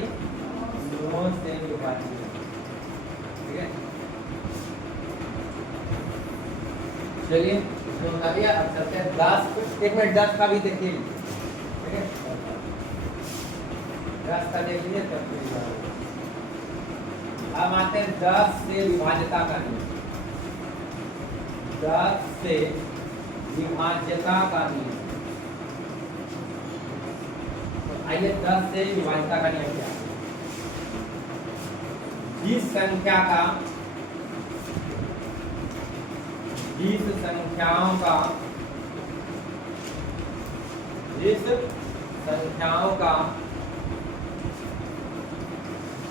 9 से विभाज्य होगा। ठीक है, चलिए इसमें बता दिया। अब चलते हैं 10। 1 मिनट 10 का भी देखिए, ठीक है। 10 का देख लीजिए तब अब आते हैं 10 से विभाज्यता का नियम। 10 से विभाज्यता का नियम। आइए 10 से विभाज्यता का नियम क्या है? जिस संख्याओं का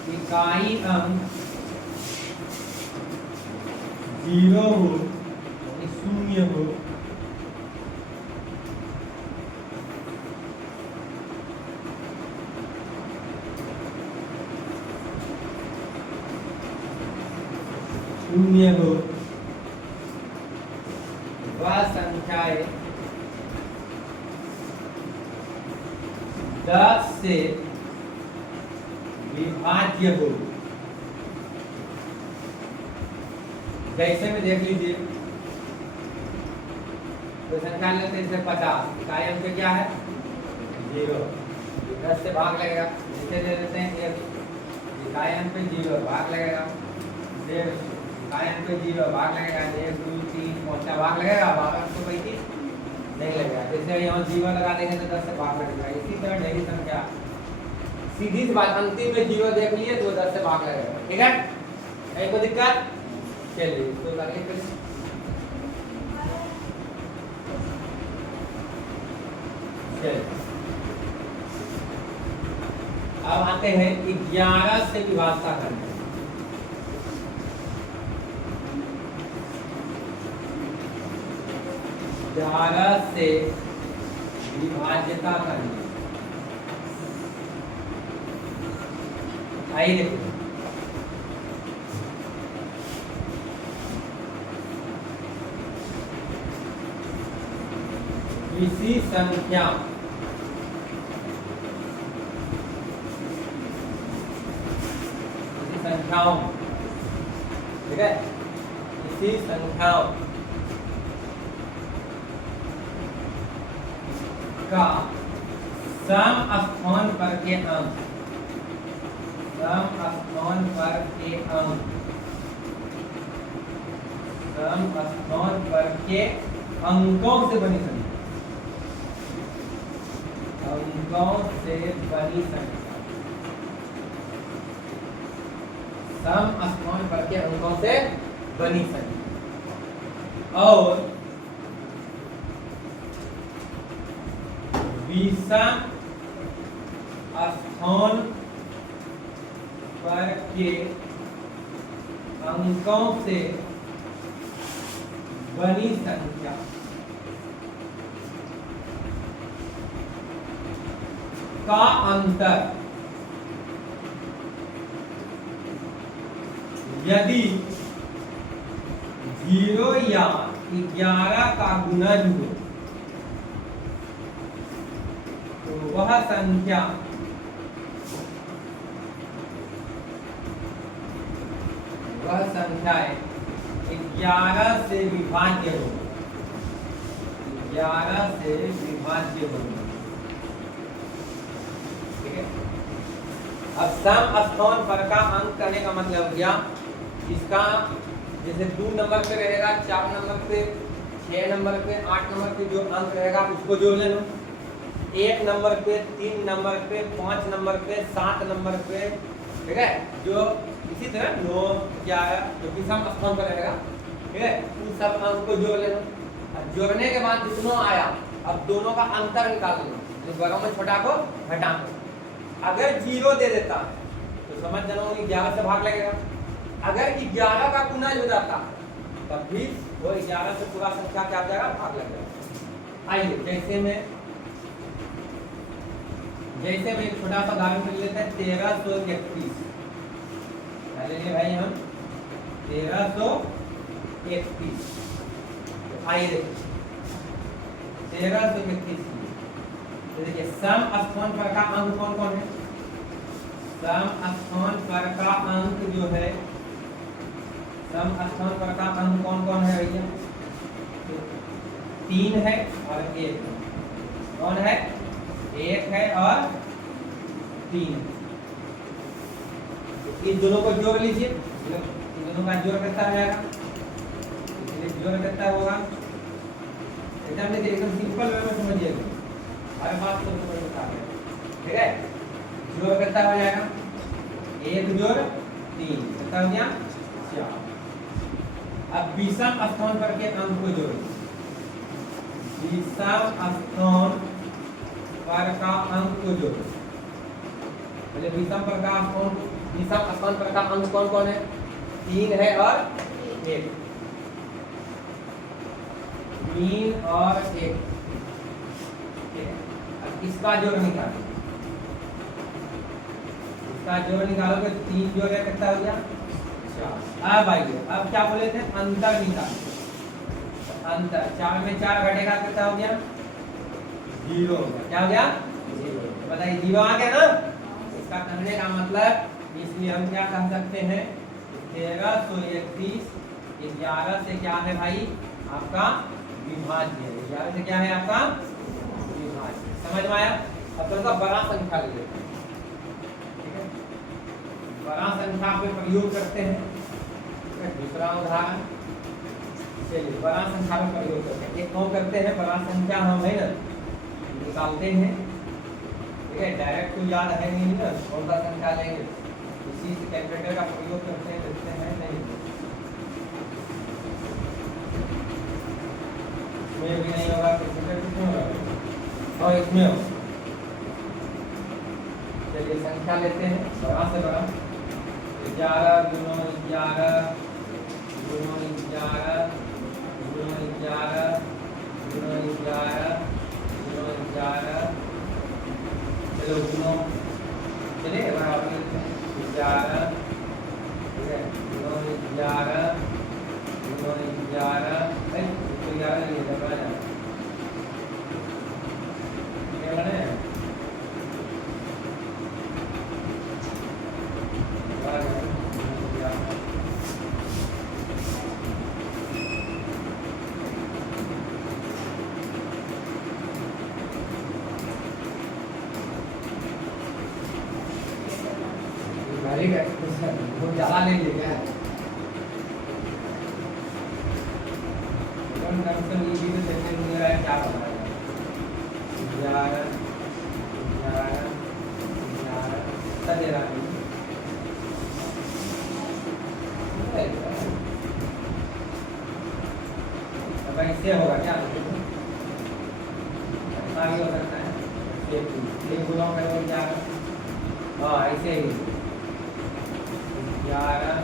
इकाई अंक 0 हो, 0 हो, शून्य हो, वह संख्याएं 10 से विभाज्य हो। जैसे में देख लीजिए, तो संख्या लेते हैं जैसे 50, इकाई अंक क्या है? 0। 10 से भाग लगेगा, जैसे दे देते हैं 1, इकाई अंक पे 0 भाग लगेगा। 1.5, इकाई अंक पे 0 भाग लगेगा। 1 2 3 4 भाग लगेगा, भाग अंक पे कोई नहीं लगेगा। जैसे यहाँ 0 लगा देंगे तो 10 से भाग लगेगा। इसी तरह ढेरी संख्या, सीधी सी बात, अंतिम में 0 देख लिए तो 10 से भाग लगेगा। ठीक है, कहीं कोई दिक्कत? चलिए तो लगे फिर अब आते हैं 11 से विभाज्यता करने। 11 से विभाज्यता करनी। आइए देखो, किसी संख्याओं, ठीक है, किसी संख्याओं का समस्थान पर के अंक, समस्थान पर के अंक, समस्थान पर के अंकों से बनी संख्या, अंकों से बनी संख्या, समस्थान पर के अंकों से बनी संख्या और विषम स्थान पर के अंकों से बनी संख्या का अंतर यदि 0 या 11 का गुणज हो तो वह संख्या वह संख्याएं 11 से विभाज्य हो, 11 से विभाज्य हो। ठीक है, अब सम स्थान पर का अंक करने का मतलब क्या, इसका जैसे 2 नंबर पे रहेगा, 4 नंबर पे, 6 नंबर पे, 8 नंबर पे जो अंक रहेगा उसको जोड़ लेना। 1 नंबर पे, 3 नंबर पे, 5 नंबर पे, 7 नंबर पे, ठीक है, जो इसी तरह 9, 11 जो कि सम स्थान पर रहेगा, ठीक है, उन सब अंक को जोड़ लेना। अब जोड़ने के बाद जितना आया, अब दोनों का अंतर निकाल लेना, जो बड़ा में छोटा को घटा दो। अगर 0 दे देता तो समझ जाना 11 से भाग लगेगा। अगर 11 का गुना हो जाता तब भी वो 11 से पूरा संख्या क्या आ जाएगा, भाग लग जाएगा। आइए जैसे में एक छोटा सा उदाहरण ले लेते हैं, 1331। पहले लिए भाई हम 1331, आइए देखिए 1331 तो देखिए सम स्थान पर का अंक कौन कौन है। सम स्थान पर का अंक जो है, सम स्थान पर का अंक कौन कौन है भैया, 3 है और 1 है। कौन है, 1 है और 3 है। इन दोनों को जोड़ लीजिए, इन दोनों का जोड़ कितना रहेगा, इसलिए जोड़ कितना होगा, एकदम देखिए एकदम सिंपल वे में समझिएगा, हर बात को समझ बता रहे हैं, ठीक है। जोड़ कितना हो जाएगा, 1 जोड़ 3 कितना हो गया, 4। अब विषम स्थान पर के अंक को जोड़िए, विषम स्थान पर का अंक को जोड़ो। पहले विषम पर का अंक, विषम स्थान पर का अंक कौन कौन है, 3 है और 1, 3 और 1, ठीक है। अब इसका जोड़ निकालो, इसका जोड़ निकालोगे 3 जोड़ है कितना हो गया, 4। अब आइए अब क्या बोले थे, अंतर निकालो। अंतर 4 में 4 घटेगा कितना हो गया, 0। क्या हो गया, 0। बताइए 0 आ गया ना। इसका कहने का मतलब, इसलिए हम क्या कह सकते हैं, 1331 11 से क्या है भाई, आपका विभाज्य। 11 से क्या है आपका विभाज्य। समझ में आया। अब थोड़ा सा बड़ा संख्या ले लेते हैं, ठीक है, बड़ा संख्या पे प्रयोग करते हैं। दूसरा उदाहरण, चलिए बड़ा संख्या में प्रयोग करते हैं। एक कौन करते हैं, बड़ा संख्या हम है ना निकालते हैं, ठीक है, डायरेक्ट तो याद है नहीं ना, कौन सा संख्या लेंगे, इसी से कैलकुलेटर का प्रयोग करते हैं, देखते हैं नहीं, इसमें भी नहीं होगा, कैलकुलेटर किसमें होगा, और इसमें होगा। चलिए संख्या लेते हैं बड़ा से बड़ा, 11 गुणा 11 गुणा 11 गुणा 11 गुणा 11 गुणा 11, चलो गुणा, चलिए बराबर 11, ठीक है, गुणा 11 गुणा 11, तो 11 नहीं है, बड़ा जाना क्या बने हैं, बहुत ज़्यादा ले लिया क्या है, ये भी तो सेकंड में रहा है, क्या बता रहा है, 11 11 11 कितना दे रहा है, अब इससे होगा क्या, ऐसा भी हो सकता है, एक गुना करो 11, हाँ ऐसे ही 11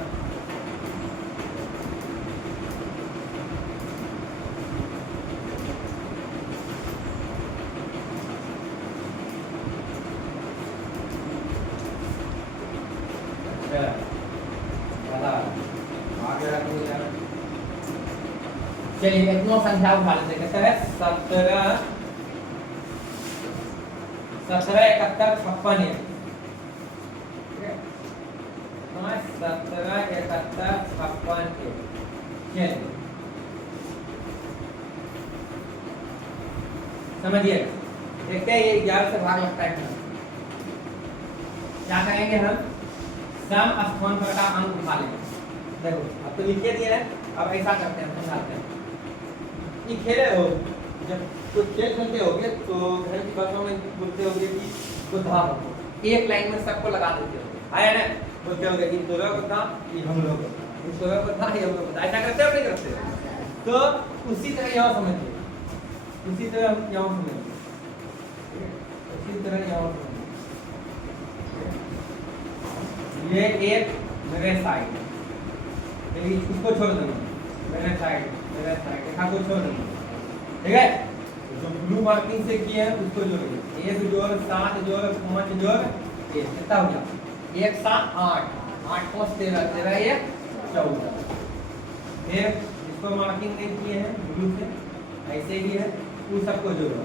चलिए एक नौ संख्या उठा लेते हैं, कहते हैं 17 17 71 56 है, 17 71 56 चलिए समझिए, देखते हैं ये 11 से भाग लगता है, क्या कहेंगे हम, सम स्थान पर का अंक उठा लेंगे। देखो अब तो लिखे दिए हैं, अब ऐसा करते हैं, समझाते हैं। ये खेले हो, जब कुछ खेल खेलते होगे तो घर की भाषा में बोलते होगे कि बुद्धा हो, एक लाइन में सबको लगा देते हो, आया ना, बोलते होगे कि तोरा बुद्धा, ये हम लोग बुद्धा, ये तोरा बुद्धा, ये हम लोग बुद्धा, ऐसा करते हो नहीं करते? तो उसी तरह यहाँ समझिए, उसी तरह यहाँ समझिए, उसी तरह यहाँ समझिए। ये एक मेरे साइड, इसको छोड़ देंगे, मेरे साइड रेखा को छोड़ देंगे, ठीक है। जो ब्लू मार्किंग से किए हैं उसको जोड़िए, 1 जोड़ 7 जोड़ 5 जोड़ 1, कितना हो गया? 1 7 8, 8 5 13, 13 1 14। फिर इसको मार्किंग नहीं किए हैं ब्लू से, ऐसे ही है, उन सबको जोड़ो,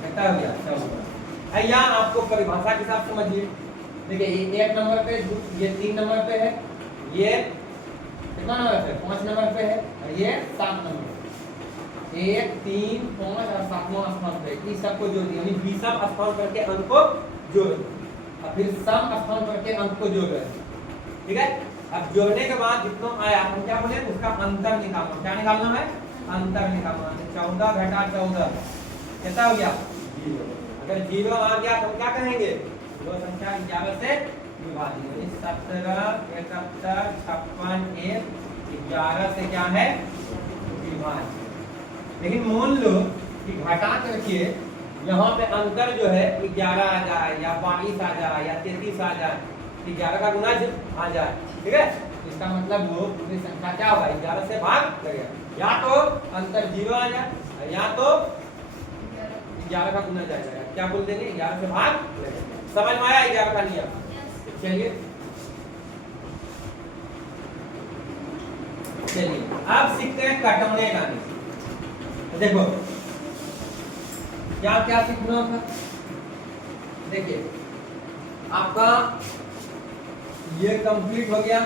कितना हो गया? 14। यहाँ आपको परिभाषा के साथ समझिए। देखिए ये 1 नंबर पे, ये 3 नंबर पे है, ये कितना नंबर पे? 5 नंबर पे है, और ये 7 नंबर पे। 1 3 5 और 7वां स्थान पे, इस सबको जोड़ दिया, यानी 20वां स्थान करके अंक को जोड़, और फिर सम स्थान करके अंक को जोड़ रहे हैं, ठीक है। अब जोड़ने के बाद जितना आया हम क्या बोले, उसका अंतर निकालना। क्या निकालना है? अंतर निकालना। 14 घटा 14 कितना हो गया? 0। अगर 0 आ गया तो क्या कहेंगे? दो संख्या 11 से विभाजित, 17 71 56 1 11 से क्या है? विभाजित। लेकिन मान लो कि घटा करके यहाँ पे अंतर जो है 11 आ जाए या 22 आ जाए या 33 आ जाए, 11 का गुना आ जाए, ठीक है। इसका मतलब वो पूरी संख्या क्या होगा? 11 से भाग करेगा, या तो अंतर 0 आ जाए या तो 11 का गुना जाएगा। क्या बोल देंगे? 11 से भाग करेगा। समझ में आया 11 का नियम? चलिए अब सीखते हैं कटौने का नियम। देखो क्या क्या सीखना था। देखिए आपका ये कंप्लीट हो गया,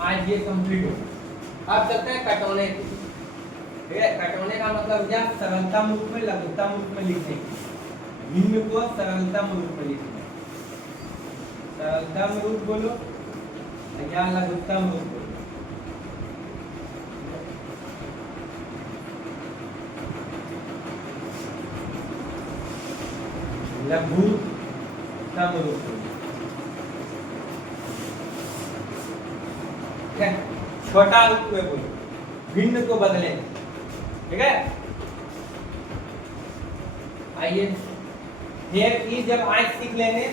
आज ये कंप्लीट हो गया। अब चलते हैं कटौने की, ठीक है। कटौने का मतलब क्या? सरलतम रूप में लघुत्तम रूप में लिखने की, भिन्न को सरलतम रूप में लिखना। सरलतम रूप बोलो या लघुत्तम रूप बोलो। लघुत्तम रूप, ठीक है। छोटा रूप में बोलो, भिन्न को बदले, ठीक है। आइए फिर ई जब आज सीख लेंगे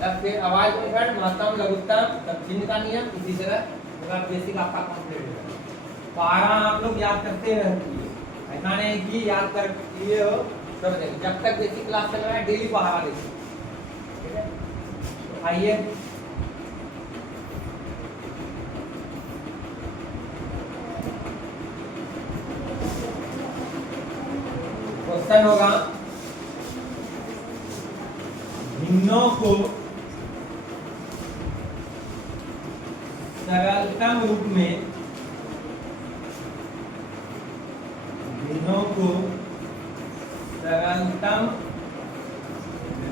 तब फिर आवाज में घट महत्तम लघुत्तम तब चिन्ह का नियम, इसी तरह पूरा बेसिक आपका कंप्लीट हो जाएगा। पारा आप लोग याद करते रहते, ऐसा नहीं कि याद कर लिए हो सब। जब तक बेसिक क्लास चल रहा है डेली पढ़ा देखिए, ठीक है। तो आइए क्वेश्चन होगा, भिन्नों को सरलतम रूप में, भिन्नों को सरलतम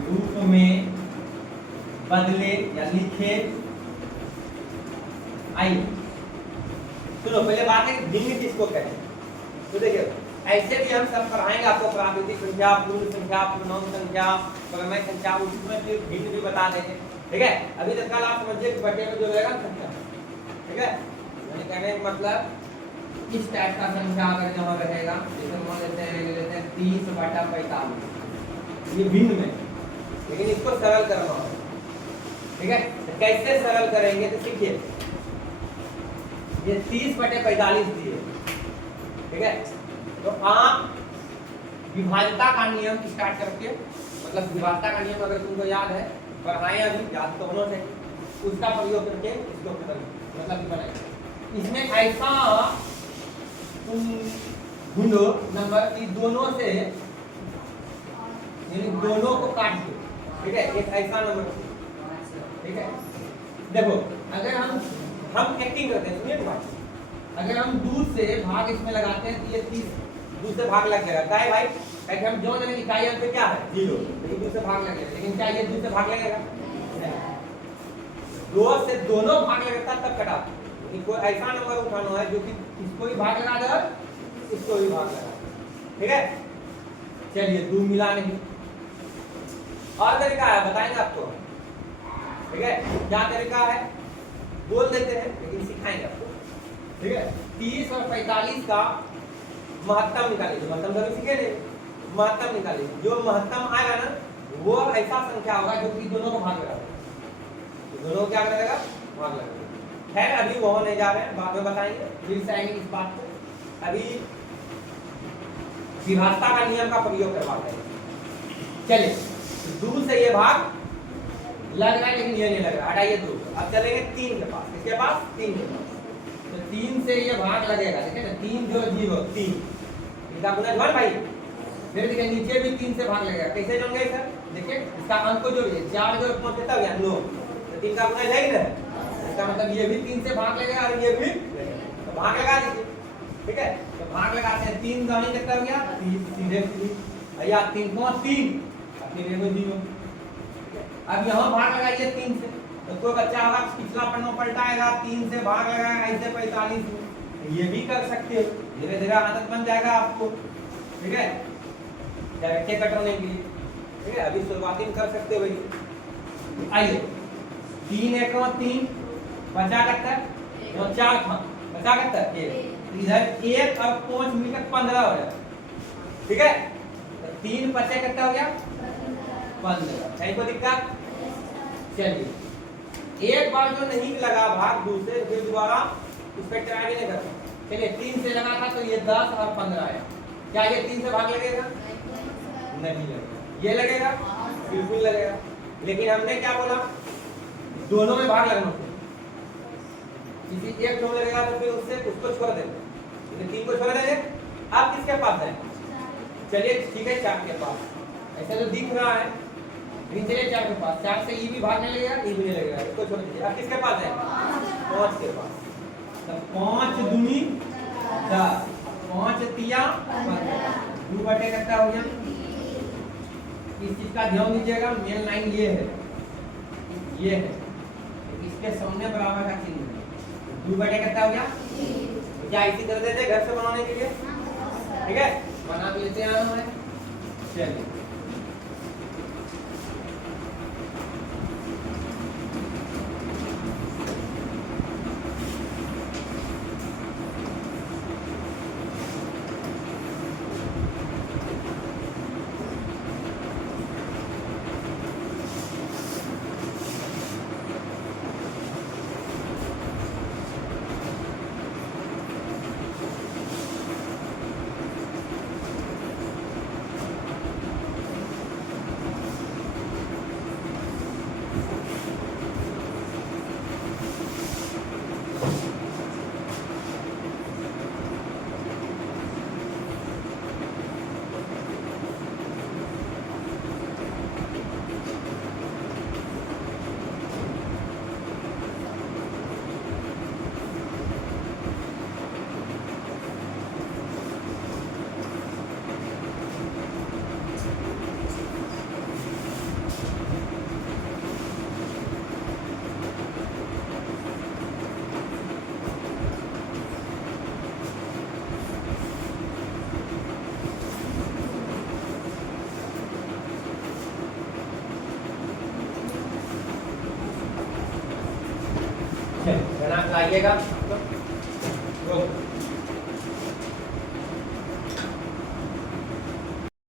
रूप में बदले या लिखे। आइए सुनो, पहले बात है भिन्न किसको कहते हैं। तो देखिए ऐसे भी हम सब पढ़ाएंगे आपको, प्राकृतिक संख्या, पूर्ण संख्या, पूर्णांक संख्या, परमेय संख्या, उसमें फिर भिन्न भी बता देंगे, ठीक है। अभी तक कल आप समझिए बटे में जो रहेगा संख्या, ठीक है। यानी कहने का मतलब इस टाइप का संख्या अगर यहाँ रहेगा, जैसे मान लेते हैं 30/45, ये भिन्न में, लेकिन इसको सरल करना होगा, ठीक है। तो कैसे सरल करेंगे तो सीखिए। ये 30/45 दिए, ठीक है। तो आप विभाज्यता का नियम स्टार्ट करके, मतलब विभाज्यता का नियम अगर तुमको याद है, पढ़ाएं अभी, याद तो होना चाहिए, उसका प्रयोग करके इसको मतलब बनाएंगे। इसमें ऐसा तुम ढूंढो नंबर की दोनों से, यानी दोनों को काट दो, ठीक है। एक ऐसा नंबर, ठीक है। देखो अगर हम एक्टिंग करते हैं, सुनिए बात, अगर हम 2 से भाग इसमें लगाते हैं तो ये 30 2 से भाग लग जाएगा। क्या है भाई? कि हम जो जाने इकाई अंक पे क्या है 0, लेकिन 2 से भाग लगेगा, लेकिन क्या ये 2 से भाग लगेगा नहीं, 2 से दोनों भाग लगता तब कटा। कोई ऐसा नंबर उठाना है जो कि इसको भी भाग लगा दे और इसको भी भाग लगा, ठीक है। चलिए 2 मिला नहीं, और तरीका है बताएंगे आपको, ठीक है। क्या तरीका है बोल देते हैं लेकिन सिखाएंगे आपको, ठीक है। 30 और 45 का महत्तम निकालिए, महत्तम कभी सीखे, महत्तम निकालिए। जो महत्तम आएगा ना वो ऐसा संख्या होगा जो कि दोनों को भाग लगा देगा, दोनों को क्या करेगा भाग लगेगा। खैर अभी वो नहीं जा रहे हैं, बाद में बताएंगे, फिर से आएंगे इस बात को। अभी विभाजता का नियम का प्रयोग करवाते हैं। चलिए 2 से ये भाग लग रहा है लेकिन ये नहीं लग रहा, हटाइए 2। अब चलेंगे 3 के पास, किसके पास 3 के पास। तो 3 से ये भाग लगेगा, देखिए ना 3 जो 0 3, इनका गुणज 1 भाई। फिर देखिए नीचे भी 3 से भाग लगेगा, कैसे जोड़ेंगे सर, देखिए इसका अंक को जोड़िए, 4 जो 5 कितना हो गया 9, तो 3 का गुणज है ही ना, इसका मतलब ये भी 3 से भाग लगेगा और ये भी, तो भाग लगा दीजिए, ठीक है। तो भाग लगाते हैं, 3 दानी कितना हो गया 30, सीधे सीधे या 3 को 3 अपने में 0। अब यहाँ भाग लगाइए 3 से, तो कोई बच्चा होगा पिछला पन्ना पलटाएगा 3 से भाग लगाएगा ऐसे 45 में, ये भी कर सकते हो, धीरे धीरे आदत बन जाएगा आपको, ठीक है, डायरेक्ट कटने के लिए, ठीक है। अभी शुरुआती में कर सकते हो भाई। आइए 3 1 3 बचा कितना है 4 था, बचा कितना है इधर 1 और 5 मिलकर 15 हो जाए, ठीक है। 3 बचे कितना हो गया 15, कहीं कोई दिक्कत। चलिए एक बार जो नहीं लगा भाग दूसरे फिर दोबारा उसका ट्राई भी नहीं करना। चलिए 3 से लगा था तो ये 10 और 15 आया, क्या ये 3 से भाग लगेगा नहीं लगेगा, ये लगेगा बिल्कुल लगेगा, लेकिन हमने क्या बोला दोनों में भाग लगना चाहिए, किसी एक में लगेगा तो फिर उससे उसको छोड़ देंगे, लेकिन 3 को छोड़ देंगे। आप किसके पास जाए, चलिए ठीक है 4 के पास, ऐसा तो दिख रहा है, लेकिन चलिए 4 के पास, 4 से ये भी भाग नहीं लगेगा ये भी नहीं लगेगा, इसको छोड़ दीजिए। अब किसके पास जाए 5 के पास, तो 5 दूनी 10, 5 तिया 2 बटे कितना हो गया। इस चीज का ध्यान दीजिएगा, मेन लाइन ये है, ये है, इसके सामने बराबर का चिन्ह है, 2 बटे कितना हो गया, क्या इसी कर देते घर से बनाने के लिए, ठीक है, बना के लेते हैं हमें। चलिए लाइएगा